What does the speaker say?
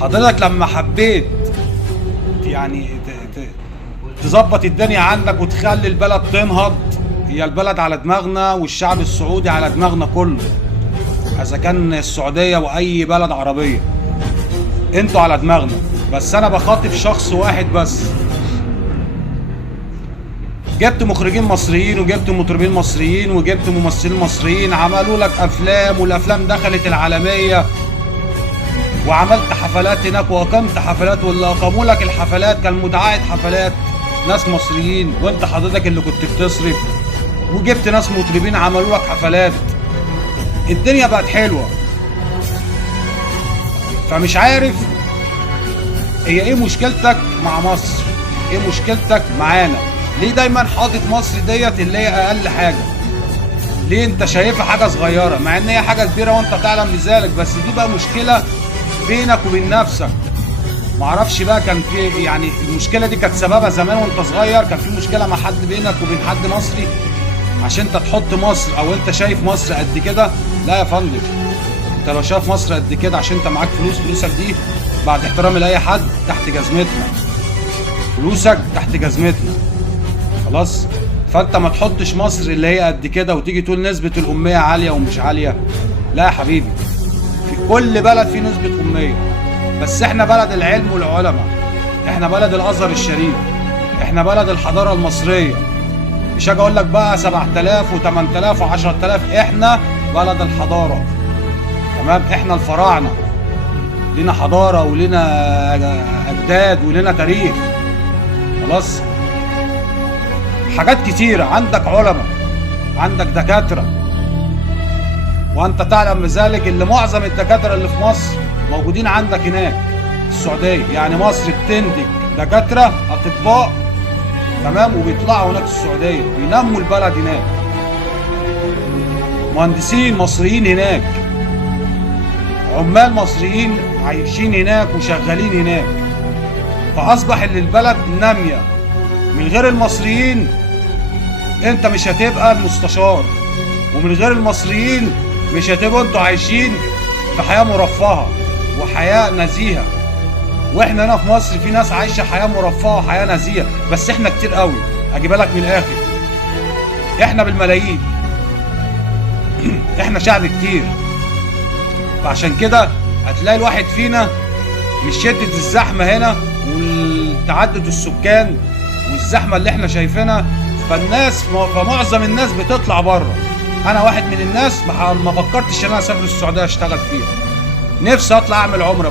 حضرتك لما حبيت يعني تظبط الدنيا عندك وتخلي البلد تنهض، هي البلد على دماغنا والشعب السعودي على دماغنا كله، اذا كان السعوديه واي بلد عربيه انتوا على دماغنا. بس انا بخاطب شخص واحد بس. جبت مخرجين مصريين وجبت مطربين مصريين وجبت ممثلين مصريين، عملوا لك افلام والافلام دخلت العالميه، وعملت حفلات هناك واقمت حفلات، واللي اقاموا لك الحفلات كان مدعاة حفلات ناس مصريين، وانت حضرتك اللي كنت بتصرف، وجبت ناس مطربين عملوا لك حفلات. الدنيا بقت حلوه. فمش عارف هي ايه مشكلتك مع مصر؟ ايه مشكلتك معانا؟ ليه دايما حاطط مصر ديت اللي هي اقل حاجه؟ ليه انت شايفها حاجه صغيره مع ان هي حاجه كبيره وانت تعلم بذلك؟ بس دي بقى مشكله بينك وبين نفسك. معرفش بقى كان في يعني المشكله دي كانت سببها زمان وانت صغير، كان في مشكله مع حد بينك وبين حد مصري عشان انت تحط مصر، او انت شايف مصر قد كده؟ لا يا فندم، انت لو شايف مصر قد كده عشان انت معاك فلوس، فلوسك دي بعد احترامي لاي حد تحت جزمتنا، فلوسك تحت جزمتنا خلاص. فانت ما تحطش مصر اللي هي قد كده وتيجي تقول نسبه الاميه عاليه ومش عاليه. لا يا حبيبي، في كل بلد في نسبه اميه، بس احنا بلد العلم والعلماء، احنا بلد الازهر الشريف، احنا بلد الحضاره المصريه. مش هاجي اقول لك بقى 7000 و8000 و10000، احنا بلد الحضاره. تمام، احنا الفراعنه، لنا حضاره ولنا اجداد ولنا تاريخ خلاص. حاجات كتيره، عندك علماء، عندك دكاتره، وانت تعلم بذلك اللي معظم الدكاتره اللي في مصر موجودين عندك هناك في السعوديه. يعني مصر بتنتج دكاتره اطباء تمام، وبيطلعوا هناك السعوديه بينموا البلد هناك، مهندسين مصريين هناك، عمال مصريين عايشين هناك وشغالين هناك. فاصبح ان البلد ناميه. من غير المصريين انت مش هتبقى المستشار، ومن غير المصريين مش هتبقوا انتوا عايشين في حياه مرفهه وحياه نزيهه. واحنا هنا في مصر في ناس عايشه حياه مرفهه وحياه نزيهه، بس احنا كتير قوي. اجيبها لك من الاخر، احنا بالملايين احنا شعب كتير. فعشان كده هتلاقي الواحد فينا مش شدة الزحمة هنا والتعدد السكان والزحمة اللي احنا شايفينها، فمعظم الناس بتطلع بره. انا واحد من الناس ما فكرتش ان انا اسافر السعودية اشتغل فيها، نفسي اطلع اعمل عمرة.